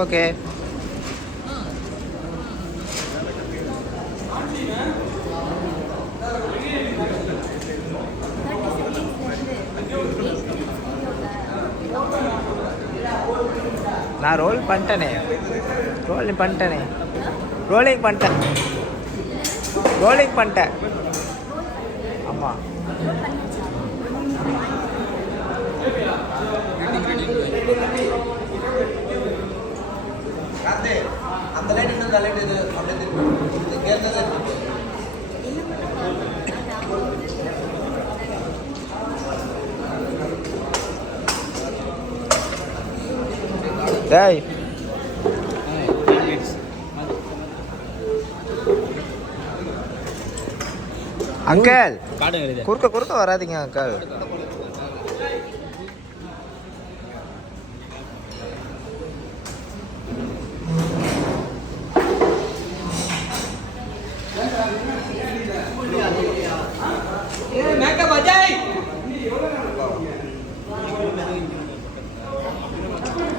Okay. நான் rolling பண்ணிட்டேனே. Rolling பண்ணிட்டேன். ஆமாம். அந்த லைட் இந்த லைட் இது அப்படியே கேட்டது. டேய் அங்கிள் குறுக்க வராதீங்க அங்கிள்.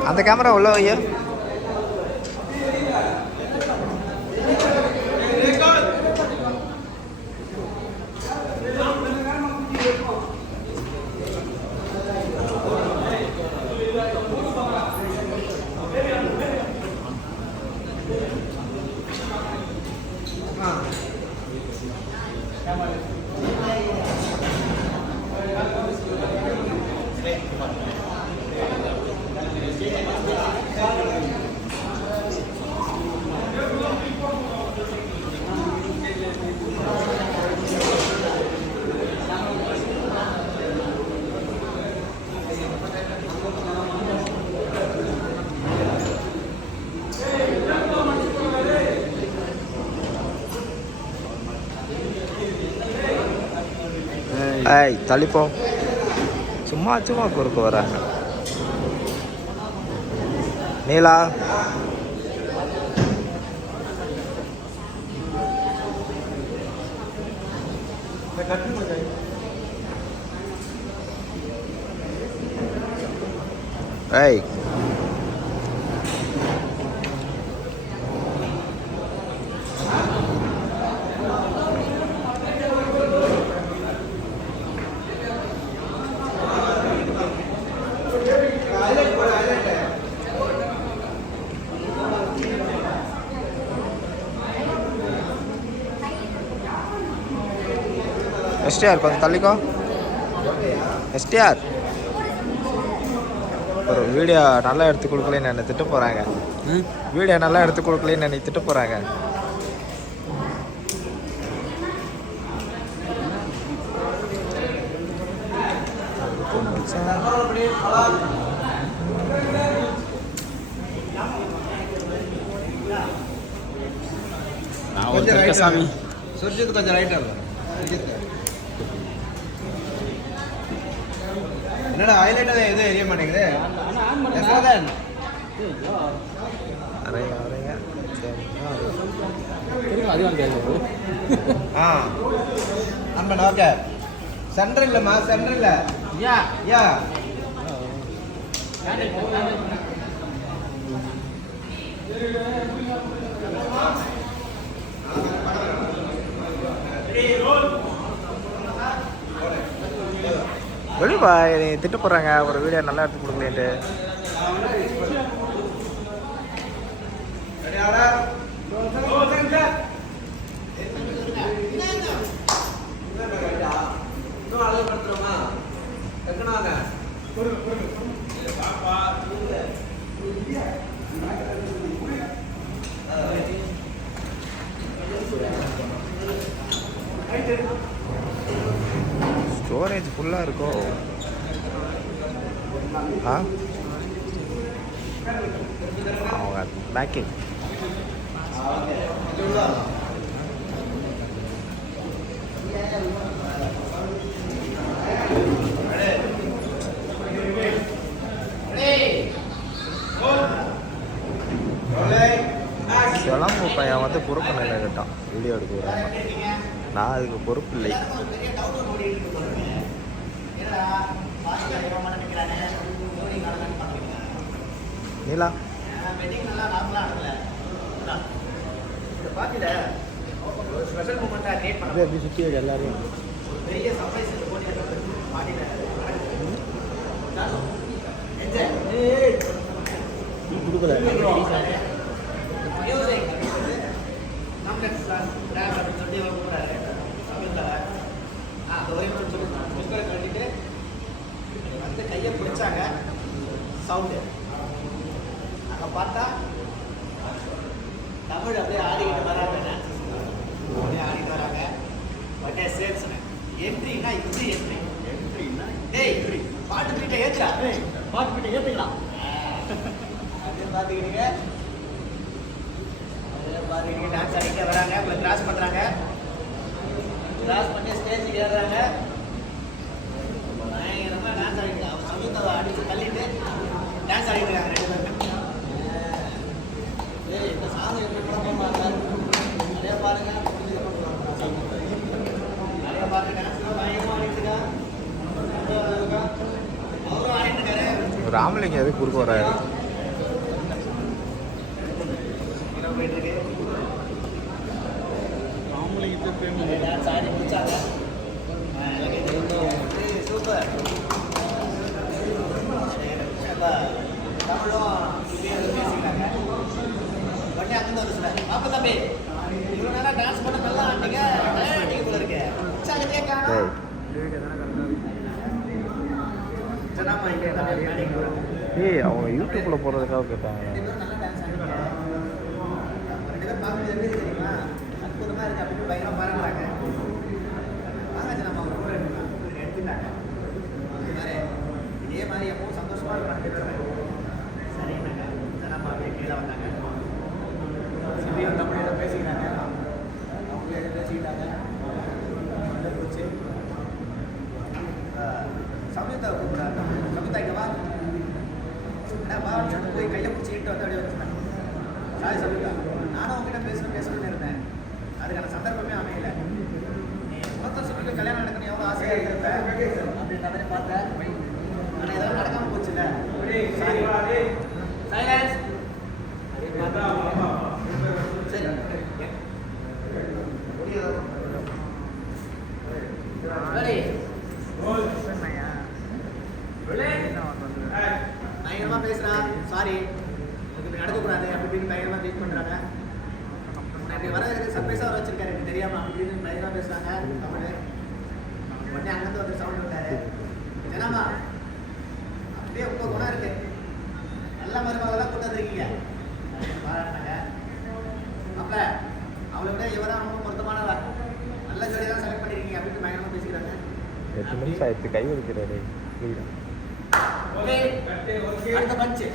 அந்த கேமரா உள்ள வையா. ஏய் தள்ளிப்போம். சும்மா குறுக்க வராங்க. நீலா ஏய் எஸ்டிஆர் கொஞ்சம் தள்ளிக்கோ. எஸ்டிஆர் ஒரு வீடியோ நல்லா எடுத்து கொடுக்கலன்னு என்னை திட்டு போகிறாங்க. வீடியோ நல்லா எடுத்து கொடுக்கலன்னு என்னை திட்டு போகிறாங்க. கொஞ்சம் சாமி சுர்ஜித் கொஞ்சம் ரைட் ஆகும். என்னடா ஹைலைட்டெல்லாம் எதுவும் எரிய மாட்டேங்குது. ஓகே சென்டர் இல்லைம்மா சென்டர் இல்லை. யா வெளிப்பா நீ திட்டு போடுறாங்க. ஒரு வீடியோ நல்லா எடுத்து கொடுக்கலேன்ட்டு. ஸ்டோரேஜ் ஃபுல்லாக இருக்கும். அவங்க பேக்கிங் சிலம்பு பையன் வந்து பொறுப்பு நிலை கேட்டான் வீடியோ எடுக்க விடாம. நான் அதுக்கு பொறுப்பு இல்லை. நீலா வெட்டிங் நல்லா நார்மலாக நடக்கல இந்த பார்ட்டியில் ஒரு ஸ்பெஷல் மூமெண்ட்டாக கிரியேட் பண்ண அப்படி சுற்றி எல்லாரையும் பெரிய சர்ப்ரைஸ் இந்த போட்டி பார்ட்டியில் என்ஜாய் கொடுக்கல மியூசிக் காம்ப்ளெக்ஸ் டான்ஸ் அப்படின்னு சொல்லி அவர் கூப்பிட்றாரு சமயத்தில் அந்த ஒரே நிமிஷம் சொல்லி முஸ்கரை கட்டிட்டு வந்து கையை பிடிச்சாங்க சவுண்டு அங்கே பார்த்தா தமிழ் அப்படியே ஆடிக்கிட்டு வராங்க டான்ஸஸ் அப்படியே ஆடிட்டு வராங்க பட்டே சேல்ஸ் என்ட்ரினா இது என்ட்ரினா டேய் பாட்டு பீட்டை ஏற்றுறா பாட்டு பீட்டை ஏற்றுக்கலாம் அப்படின்னு பார்த்துக்கிட்டீங்க டான்ஸ் ஆடிட்டு வராங்க உங்களை கிராஸ் பண்ணுறாங்க கிராஸ் பண்ணி ஸ்டேஜுக்கு ஏறுறாங்க பயங்கரமாக டான்ஸ் ஆடிட்டு அவங்க சமயத்தை அடித்து தள்ளிட்டு டான்ஸ் ஆடிட்டு இருக்காங்க ரெண்டு பேருமே ஏய் இந்த சாங் எப்படி போடுறாங்க நிறைய பாருங்க நிறைய பாருங்க டான்ஸ் பயங்கரமாக ஆடிட்டுருக்கா அவரும் ஆடிட்டு இருக்காரு ராமலிங்கம் எதுக்கு குறுக்க வராரு போயிட்டு இருக்கு டான்ஸ் ஆடி முடிச்சாங்க சூப்பர் தமிழும் பேசிக்கிறாங்க உடனே அங்கிருந்து வந்து சொல்றாரு பாப்பா தம்பி இவ்வளோ நேரம் டான்ஸ் பண்ண நல்லா ஆண்டிங்க ஆண்டிங்க போல இருக்கு உற்சாகத்தையே காணோம் ஜனாமா இங்கே ஆண்டிங்க ஏய் அவங்க யூடியூப்ல போடுறதுக்காக கேட்டாங்க நல்லா டான்ஸ் ஆடிங்க ரெண்டு பேரும் பார்க்குறது எப்படி தெரியுமா அற்புதமாக இருக்குது அப்படின்னு பயங்கரமாக பாருங்கிறாங்க வாங்க ஜனாமா ஒரு கூட எடுத்துட்டாங்க இதே மாதிரி எப்பவும் சந்தோஷமாக இருப்பாங்க சரிங்கண்ணா ஜனாமா அப்படியே கீழே வந்தாங்க சிபியும் தமிழ் ஏதோ பேசிக்கிறாங்க அவங்களும் எதோ பேசிக்கிட்டாங்க போச்சு சமயத்தை கூப்பிட்றாங்க சமயத்தா இங்கே வா போய் கையை பிடிச்சிக்கிட்டு வந்து அப்படியே வச்சுருந்தாங்க சாரி சமயத்தா நானும் உங்ககிட்ட பேசணும்னு இருந்தேன் அதுக்கான சந்தர்ப்பமே அமையல நீ முகத்தை சொல்லிட்டு கல்யாணம் நடக்கணும் எவ்வளோ ஆசையாக இருப்பேன் அப்படின்ற மாதிரி பார்த்தேன் ஆனால் இதெல்லாம் நடக்காமல் போச்சுல்ல சாரி சைலன்ஸ் சரி பயங்கரமாக பேசுகிறான் சாரி இப்படி நடக்கக்கூடாது அப்படி இப்படின்னு பயங்கரமாக ட்ரீட் பண்ணுறாங்க இப்படி வர சர்ப்ரைஸாக வர வச்சிருக்காரு எனக்கு தெரியாமல் அப்படி இப்படின்னு பயங்கரமாக பேசுகிறாங்க தமிழ் உடனே அங்கேருந்து வந்து சவுண்ட் விட்டாரு ஏன்னாமா அப்படியே உங்கள் குணம் இருக்கு நல்ல மருமகளாக கொண்டு வந்திருக்கீங்க பாராட்டினாங்க அப்போ அவளை விட இவதான் ரொம்ப பொருத்தமானவா நல்ல ஜோடி தான் செலக்ட் பண்ணியிருக்கீங்க அப்படின்னு பயங்கரமாக பேசிக்கிறாங்க 8 நிமிஷம் ஆயிடுச்சு கை வலிக்கிறாரு ஓகே அடுத்த பஞ்சு